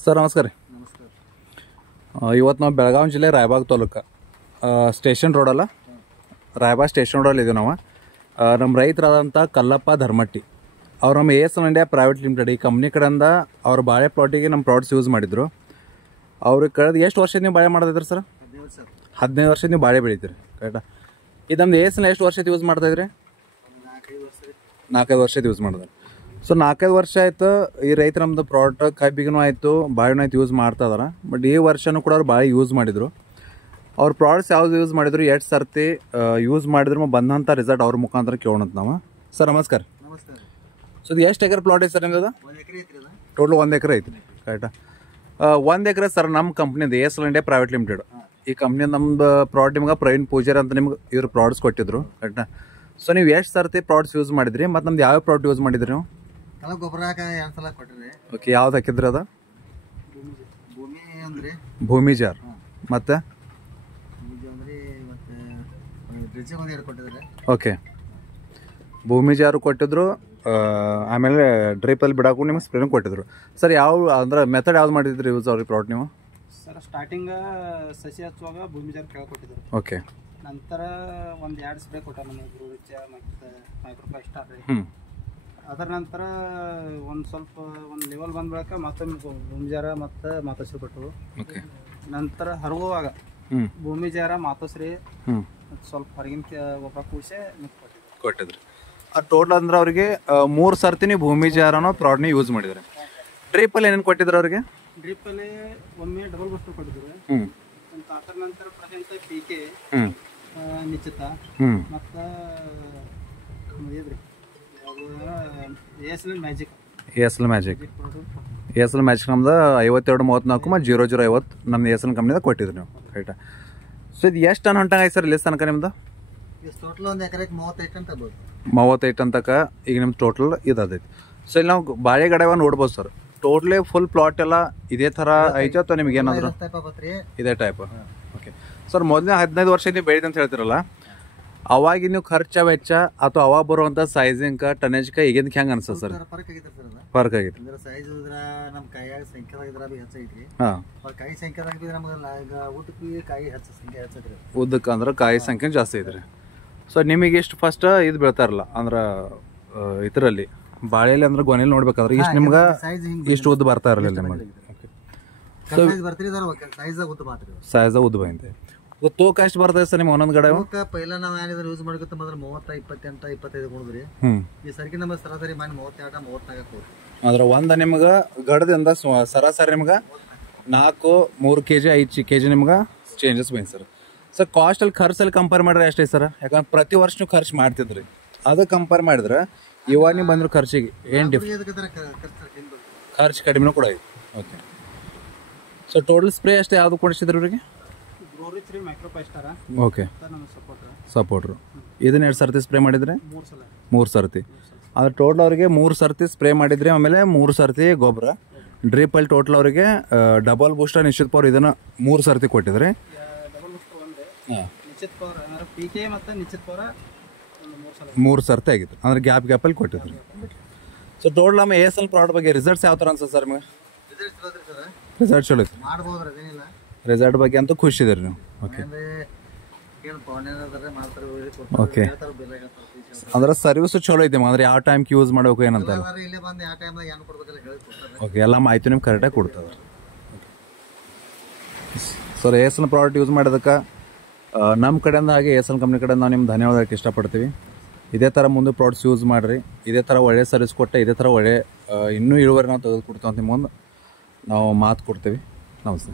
Sir ನಮಸ್ಕಾರ ರೀ. ಇವತ್ತು ನಾವು ಬೆಳಗಾವಿ ಜಿಲ್ಲೆ ರಾಯಬಾಗ್ ತಾಲೂಕು ಸ್ಟೇಷನ್ ರೋಡಲ್ಲ, ರಾಯಬಾಗ್ ಸ್ಟೇಷನ್ ರೋಡಲ್ಲಿ ಇದ್ದೀವಿ ನಾವು. ನಮ್ಮ ರೈತರಾದಂಥ ಕಲ್ಲಪ್ಪ ಧರ್ಮಟ್ಟಿ ಅವ್ರು ನಮ್ಮ ASL ಇಂಡಿಯಾ ಪ್ರೈವೇಟ್ ಲಿಮಿಟೆಡ್ ಈ ಕಂಪ್ನಿ ಕಡೆಯಿಂದ ಅವ್ರ ಬಾಳೆ ಪ್ಲಾಟಿಗೆ ನಮ್ಮ ಪ್ರಾಡಕ್ಟ್ಸ್ ಯೂಸ್ ಮಾಡಿದ್ರು. ಅವ್ರಿಗೆ ಕಳೆದ ಎಷ್ಟು ವರ್ಷದ ನೀವು ಬಾಳೆ ಮಾಡ್ತಿದ್ರಿ ಸರ್? 15 ವರ್ಷದ ನೀವು ಬಾಳೆ ಬೆಳಿತೀರಿ, ಕರೆಕ್ಟಾ? ಇದು ನಮ್ದು ASL ಎಷ್ಟು ವರ್ಷದ ಯೂಸ್ ಮಾಡ್ತಾಯಿದ್ರಿ? 4-5 ವರ್ಷದ ಯೂಸ್ ಮಾಡಿದ್ರೆ. ಸೊ 4-5 ವರ್ಷ ಆಯಿತು ಈ ರೈತ ನಮ್ಮದು ಪ್ರಾಡಕ್ಟ್ ಕಬ್ಬಿಗೂ ಆಯಿತು ಬಾಳೆನೂ ಆಯ್ತು ಯೂಸ್ ಮಾಡ್ತಾ ಇದಾರೆ. ಬಟ್ ಈ ವರ್ಷನೂ ಕೂಡ ಅವ್ರು ಬಾಳೆ ಯೂಸ್ ಮಾಡಿದರು. ಅವ್ರ ಪ್ರಾಡಕ್ಟ್ಸ್ ಯಾವ್ದು ಯೂಸ್ ಮಾಡಿದ್ರು, ಎಷ್ಟು ಸರ್ತಿ ಯೂಸ್ ಮಾಡಿದ್ರು ಬಂದಂಥ ರಿಸಲ್ಟ್ ಅವ್ರ ಮುಖಾಂತರ ಕೇಳೋಣಂತ ನಾವು. ಸರ್ ನಮಸ್ಕಾರ. ಸೊ ಇದು ಎಷ್ಟು ಎಕರೆ ಪ್ಲಾಟ್ ಐತೆ ಸರ್ ನಿಮ್ಮದು? ಟೋಟಲ್ 1 ಎಕರೆ ಐತಿ, ಕರೆಕ್ಟಾ? 1 ಎಕರೆ ಸರ್ ನಮ್ಮ ಕಂಪ್ನಿದು ASL ಇಂಡಿಯಾ ಪ್ರೈವೇಟ್ ಲಿಮಿಟೆಡ್. ಈ ಕಂಪ್ನಿ ನಮ್ಮದು ಪ್ರಾಡಕ್ಟ್ ನಿಮ್ಗೆ ಪ್ರವೀಣ್ ಪೂಜಾರಿ ಅಂತ ನಿಮ್ಗೆ ಇವ್ರು ಪ್ರಾಡಕ್ಟ್ಸ್ ಕೊಟ್ಟಿದ್ರು, ಕರೆಕ್ಟಾ? ಸೊ ನೀವು ಎಷ್ಟು ಸರ್ತಿ ಪ್ರಾಡಕ್ಟ್ಸ್ ಯೂಸ್ ಮಾಡಿದ್ರಿ ಮತ್ತು ನಮ್ದು ಯಾವ ಪ್ರಾಡಕ್ಟ್ ಯೂಸ್ ಮಾಡಿದ್ರಿ ನೀವು? ಗೊಬ್ಬರ 2 ಸಲ ಕೊಟ್ಟಿರಿ. ಓಕೆ, ಯಾವ್ದು ಹಾಕಿದ್ರಿ ಅದು? ಅಂದ್ರೆ ಭೂಮಿ ಜಾರ್ ಮತ್ತೆ ಓಕೆ, ಭೂಮಿ ಜಾರು ಕೊಟ್ಟಿದ್ರು. ಆಮೇಲೆ ಡ್ರಿಪಲ್ಲಿ ಬಿಡಾಕು ನಿಮ್ಗೆ ಸ್ಪ್ರೇನು ಕೊಟ್ಟಿದ್ರು. ಸರ್ ಯಾವ ಅಂದ್ರೆ ಮೆಥಡ್ ಯಾವ್ದು ಮಾಡಿದ್ರಿ ಯೂಸ್ ಅವ್ರಿಗೆ ಪ್ರಾಡಕ್ಟ್ ನೀವು? ಸರ್ ಸ್ಟಾರ್ಟಿಂಗ್ ಸಸಿ ಹಚ್ಚುವಾಗ ಭೂಮಿ ಜಾರ್ ಕೇಳ್ಕೊಟ್ಟಿದ್ರು. ಓಕೆ, ನಂತರ 1-2 ಸ್ಪ್ರೇ ಕೊಟ್ಟ ನಮಗೆ ಗ್ರೋರಿಚ ಮತ್ತು ಮೈಕ್ರೋಫೈ ಸ್ಟಾರ್ ರೀ. ಅದರ ನಂತರ ಒಂದು ಲೆವೆಲ್ ಬಂದ ಬಳಿಕ ಮತ್ತೊಮ್ಮೆ ಭೂಮಿ ಜಾರ ಮತ್ತು ಮಾತೋಶ್ರೀ ಕೊಟ್ಟರು. ಓಕೆ, ನಂತರ ಹರಗುವಾಗ ಭೂಮಿ ಜಾರ ಮಾತೋಶ್ರೀ ಸ್ವಲ್ಪ ಹೊರಗಿನ ಗೊಬ್ಬರ ಕೂಡಿಸಿ ಕೊಟ್ಟಿದ್ರಿ. ಟೋಟಲ್ ಅಂದ್ರೆ ಅವ್ರಿಗೆ 3 ಸರ್ತಿ ನೀವು ಭೂಮಿ ಜಾರನೋ ಪ್ರಾಡಕ್ಟ್ನ ಯೂಸ್ ಮಾಡಿದ್ರೆ. ಡ್ರಿಪ್ಪಲ್ಲಿ ಏನೇನು ಕೊಟ್ಟಿದ್ರು ಅವ್ರಿಗೆ? ಡ್ರಿಪ್ಪಲ್ಲಿ ಒಮ್ಮೆ ಡಬಲ್ ಬೂಸ್ಟರ್ ಕೊಟ್ಟಿದ್ರು. ಅದರ ನಂತರ ಪ್ರೆಸೆಂಟ್ PK ನಿಶ್ಚಿತ ಮತ್ತು ASL ಮ್ಯಾಜಿಕ್. ASL ಮ್ಯಾಜಿಕ್ ನಮ್ದು 5234 ಮತ್ತು 0050 ನಮ್ಮ ASL ಕಂಪ್ನಿದಾಗ ಕೊಟ್ಟಿದ್ರು ನೀವು, ರೈಟಾ? ಸೊ ಇದು ಎಷ್ಟು ಟನ್ ಹೊಂಟಂಗೆ ಐತೆ ಸರ್ ಇಲ್ಲಿ ತನಕ ನಿಮ್ದು? ಟೋಟಲ್ 1 ಎಕರೆಗೆ 35 ಟನ್ ತಗೋದು. 35 ಟನ್ ತನಕ ಈಗ ನಿಮ್ಮ ಟೋಟಲ್ ಇದೈತಿ. ಸೊ ಇಲ್ಲಿ ನಾವು ಬಾಳೆ ಗಡವ ನೋಡ್ಬೋದು ಸರ್. ಟೋಟ್ಲಿ ಫುಲ್ ಪ್ಲಾಟ್ ಎಲ್ಲ ಇದೇ ಥರ ಐತೆ ಅಥವಾ ನಿಮ್ಗೆ ಏನಾದ್ರು ಇದೇ ಟೈಪ್? ಓಕೆ ಸರ್, ಮೊದಲನೇ 15 ವರ್ಷ ನೀವು ಬೆಳೆದ ಅಂತ ಹೇಳ್ತಿರಲ್ಲ, ಅವಾಗ ನೀವು ಖರ್ಚ ವೆಚ್ಚ ಅಥವಾ ಅವಾಗ ಬರುವಂಥ ಸೈಜಿಂಗ್ ಟನೇಜ್ಕ ಈಗಿಂದ ಹೆಂಗೆ ಅನ್ಸತ್ತೆ ಸರ್? ಫರ್ಕ್ ಆಗೈತೆ. ಸೈಜ್ ನಮ್ಮ ಕೈಯಾಗ ಸಂಖ್ಯೆದಾಗ ಹೆಚ್ಚೈತ್ರಿ. ಕಾಯಿ ಸಂಖ್ಯೆದಾಗ ಕಾಯಿ ಹೆಚ್ಚೈತ್ರಿ. ಉದ್ದಕ್ಕೆ ಅಂದ್ರೆ ಕಾಯಿ ಸಂಖ್ಯೆ ಜಾಸ್ತಿ ಐತ್ರಿ. ಸೊ ನಿಮಗೆ ಇಷ್ಟು ಫಸ್ಟ್ ಇದು ಬೀಳ್ತಾರಲ್ಲ ಅಂದ್ರೆ ಇದರಲ್ಲಿ ಬಾಳೆಯಲ್ಲಿ ಅಂದ್ರೆ ಗೊನೆಯಲ್ಲಿ ನೋಡ್ಬೇಕಾದ್ರೆ ಇಷ್ಟು ನಿಮ್ಗೆ ಇಷ್ಟು ಉದ್ದ ಬರ್ತಾ ಇರಲಿಲ್ಲ ನಿಮಗೆ. ಸೈಜ್ ಉದ್ದ ಬಂದೆ. ತೂಕ ಎಷ್ಟು ಬರ್ತದೆ ಸರ್ ನಿಮ್ಗೆ ಒಂದೊಂದು ಗಡೆ? ಪೈಲ ನಾವು ಏನಿದ್ರೆ ಯೂಸ್ ಮಾಡ್ಕೊತ ಮೊದಲು 30, 28, 25 ಕೊಡಿದ್ರಿ. ಈ ಸರ್ಕಿ ನಮಗೆ ಸರಾಸರಿ ಮಾಡಿ 32, 34 ಕೊಡ್ರಿ. ಅಂದ್ರೆ ಒಂದು ನಿಮ್ಗೆ ಗಡದಿಂದ ಸರಾಸರಿ ನಿಮ್ಗೆ 4-3 kg 5 kg ನಿಮ್ಗೆ ಚೇಂಜಸ್ ಬಂದು ಸರ್. ಸರ್ ಕಾಸ್ಟಲ್ಲಿ ಖರ್ಚಲ್ಲಿ ಕಂಪೇರ್ ಮಾಡಿದ್ರೆ ಎಷ್ಟೈತೆ ಸರ್? ಯಾಕಂದ್ರೆ ಪ್ರತಿ ವರ್ಷ ನೀವು ಖರ್ಚು ಮಾಡ್ತಿದ್ರಿ, ಅದು ಕಂಪೇರ್ ಮಾಡಿದ್ರೆ ಇವಾಗ ನೀವು ಬಂದ್ರು ಖರ್ಚಿಗೆ ಏನು ಖರ್ಚು ಕಡಿಮೆನೂ ಕೂಡ ಐತೆ. ಓಕೆ, ಸೊ ಟೋಟಲ್ ಸ್ಪ್ರೇ ಅಷ್ಟೇ ಯಾವುದು ಕೊಡಿಸಿದ್ರಿ ಇವರಿಗೆ? ಓಕೆ, ಸಪೋರ್ಟ್ರು ಇದನ್ನ 2 ಸರ್ತಿ ಸ್ಪ್ರೇ ಮಾಡಿದ್ರೆ? 3 ಸರ್ತಿ. ಅದ್ರ ಟೋಟಲ್ ಅವರಿಗೆ 3 ಸರ್ತಿ ಸ್ಪ್ರೇ ಮಾಡಿದ್ರಿ. ಆಮೇಲೆ 3 ಸರ್ತಿ ಗೊಬ್ಬರ ಡ್ರಿಪ್ಪಲ್ಲಿ ಟೋಟಲ್ ಅವರಿಗೆ ಡಬಲ್ ಬೂಸ್ಟರ್ ನಿಶ್ಚಿತ ಪವರ್ ಇದನ್ನ 3 ಸರ್ತಿ ಕೊಟ್ಟಿದ್ರಿ. ಹಾಂ, 3 ಸರ್ತಿ ಆಗಿತ್ತು ಅಂದ್ರೆ ಗ್ಯಾಪಲ್ಲಿ ಕೊಟ್ಟಿದ್ರಿ. ಸೊ ಟೋಟಲ್ ನಮ್ಮ ASL ಪ್ರಾಡಕ್ಟ್ ಬಗ್ಗೆ ರಿಸಲ್ಟ್ಸ್ ಯಾವ ಥರ ಅನ್ಸುತ್ತೆ ಸರ್ ನಿಮಗೆ? ರಿಸಲ್ಟ್ ಚಲೋ ಇತ್ತು. ರಿಸಲ್ಟ್ ಬಗ್ಗೆ ಅಂತೂ ಖುಷಿ ಇದ್ದೀರಿ ನೀವು? ಓಕೆ ಓಕೆ, ಅಂದ್ರೆ ಸರ್ವಿಸು ಚಲೋ ಐತೆ ಅಂದ್ರೆ ಯಾವ ಟೈಮ್ಗೆ ಯೂಸ್ ಮಾಡಬೇಕು ಏನಂತ ಓಕೆ ಎಲ್ಲ ಮಾಹಿತಿ ನಿಮ್ಗೆ ಕರೆಕ್ಟಾಗಿ ಕೊಡ್ತದೆ. ಸರ್ ASL ಪ್ರಾಡಕ್ಟ್ ಯೂಸ್ ಮಾಡೋದಕ್ಕೆ ನಮ್ಮ ಕಡೆಯಿಂದ ಹಾಗೆ ASL ಕಂಪ್ನಿ ಕಡೆಯಿಂದ ನಾವು ನಿಮ್ಗೆ ಧನ್ಯವಾದಕ್ಕೆ ಇಷ್ಟಪಡ್ತೀವಿ. ಇದೇ ಥರ ಮುಂದೆ ಪ್ರಾಡಕ್ಟ್ಸ್ ಯೂಸ್ ಮಾಡಿರಿ. ಇದೇ ಥರ ಒಳ್ಳೆ ಸರ್ವಿಸ್ ಕೊಟ್ಟೆ ಇದೇ ಥರ ಒಳ್ಳೆ ಇನ್ನೂ ಇಳುವರಿ ನಾವು ತೆಗೆದುಕೊಡ್ತೀವಿ ಅಂತ ಮುಂದೆ ನಾವು ಮಾತು ಕೊಡ್ತೀವಿ. ನಮಸ್ತೆ.